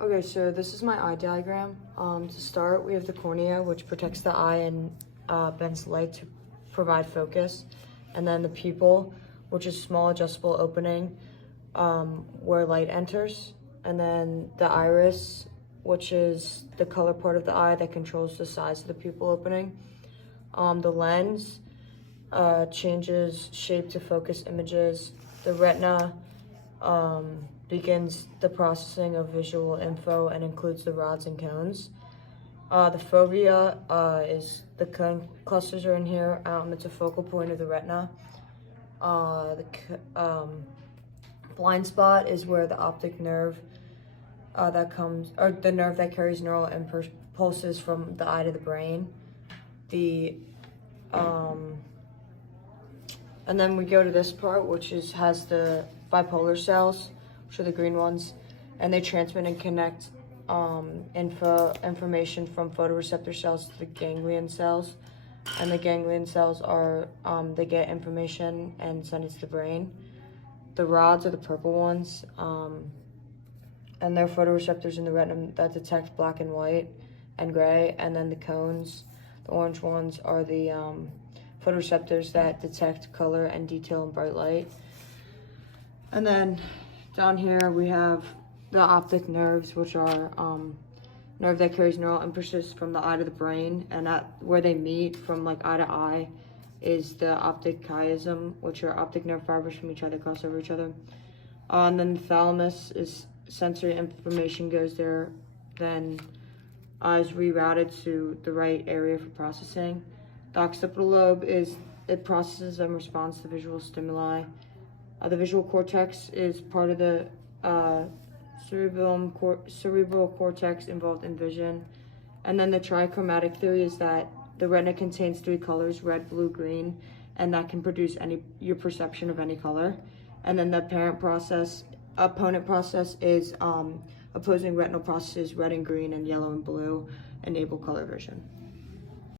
Okay, so this is my eye diagram. To start, we have the cornea, which protects the eye and bends light to provide focus. And then the pupil, which is small adjustable opening where light enters. And then the iris, which is the color part of the eye that controls the size of the pupil opening. The lens changes shape to focus images. The retina begins the processing of visual info and includes the rods and cones. The fovea is the cone clusters are in here. It's a focal point of the retina. The blind spot is where the optic nerve the nerve that carries neural impulses from the eye to the brain. And then we go to this part, which has the bipolar cells, which are the green ones, and they transmit and connect information from photoreceptor cells to the ganglion cells. And the ganglion cells they get information and send it to the brain. The rods are the purple ones, and they're photoreceptors in the retina that detect black and white and gray. And then the cones, the orange ones, are the photoreceptors that detect color and detail in bright light. And then down here we have the optic nerves, which are nerve that carries neural impulses from the eye to the brain, and where they meet from like eye to eye is the optic chiasm, which are optic nerve fibers from each other cross over each other. And then the thalamus is sensory information goes there, then is rerouted to the right area for processing. The occipital lobe it processes and responds to visual stimuli. The visual cortex is part of the cerebral cortex involved in vision. And then the trichromatic theory is that the retina contains 3 colors, red, blue, green, and that can produce your perception of any color. And then the opponent process is opposing retinal processes, red and green and yellow and blue, enable color vision.